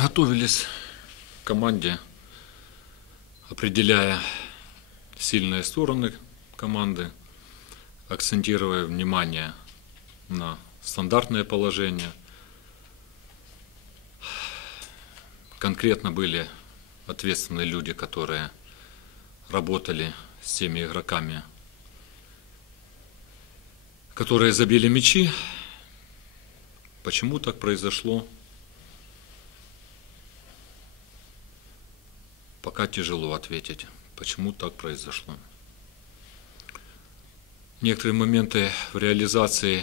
Готовились к команде, определяя сильные стороны команды, акцентируя внимание на стандартные положения. Конкретно были ответственные люди, которые работали с теми игроками, которые забили мячи. Почему так произошло? Пока тяжело ответить, почему так произошло. Некоторые моменты в реализации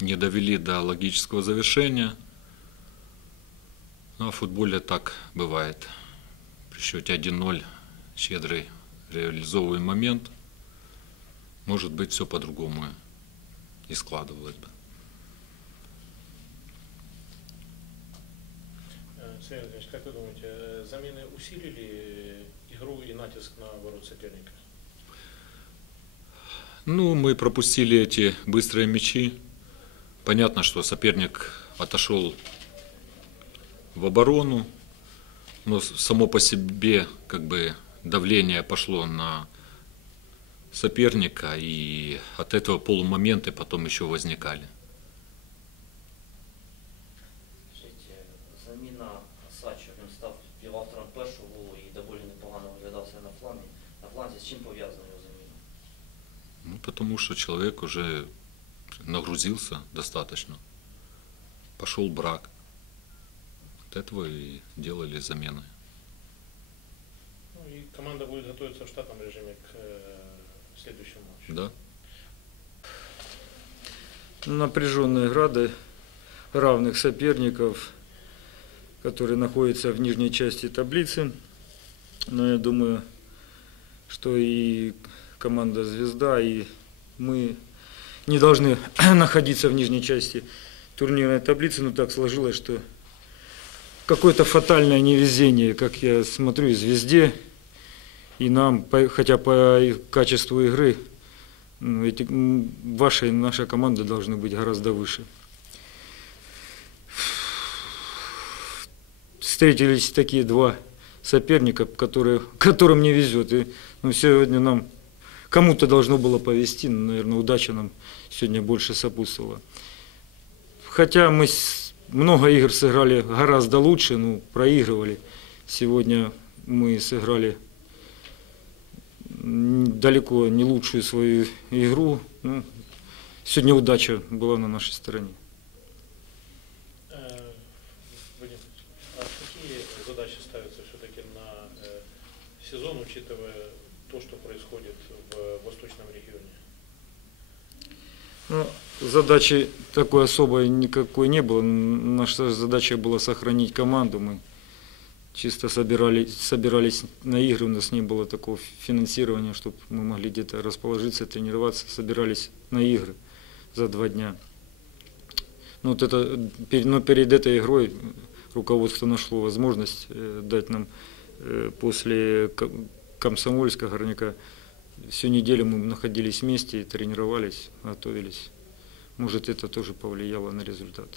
не довели до логического завершения. Но в футболе так бывает. При счете 1-0 щедрый реализовываемый момент. Может быть, все по-другому и складывалось бы. Сергей Андреевич, как вы думаете, замены усилили игру и натиск на ворот соперника? Ну, мы пропустили эти быстрые мячи. Понятно, что соперник отошел в оборону, но само по себе как бы давление пошло на соперника, и от этого полумоменты потом еще возникали. Скажіть, заміна Сачо, він став півавтором першого голу і доволі непогано виглядався на флангі. На фланзі з чим пов'язана його заміна? Ну, потому что человек уже нагрузился достаточно. Пошел брак. От этого и делали замены. Ну и команда будет готовиться в штатном режиме к э, следующему матчу. Да? напряженная игра до равных соперников, которые находятся в нижней части таблицы. Но я думаю, что и команда «Звезда», и мы не должны находиться в нижней части турнирной таблицы, но так сложилось, что какое-то фатальное невезение, как я смотрю, и «Звезде», и нам, хотя по качеству игры эти, ваша и наша команда должны быть гораздо выше. Встретились такие два соперника, которые, которым не везет. И ну, сегодня нам кому-то должно было повезти, но, наверное, удача нам сегодня больше сопутствовала. Хотя мы много игр сыграли гораздо лучше, ну, проигрывали. Сегодня мы сыграли далеко не лучшую свою игру. Ну, сегодня удача была на нашей стороне. Какие задачи ставятся все-таки на э, сезон, учитывая то, что происходит в Восточном регионе? Ну, задачи такой особой никакой не было. Наша задача была сохранить команду. Мы чисто собирались, собирались на игры, у нас не было такого финансирования, чтобы мы могли где-то расположиться, тренироваться. Собирались на игры за два дня. Ну, вот это, э, но перед этой игрой руководство нашло возможность э, дать нам э, после Ко- Комсомольска, Горняка, всю неделю мы находились вместе, тренировались, готовились. Может, это тоже повлияло на результат.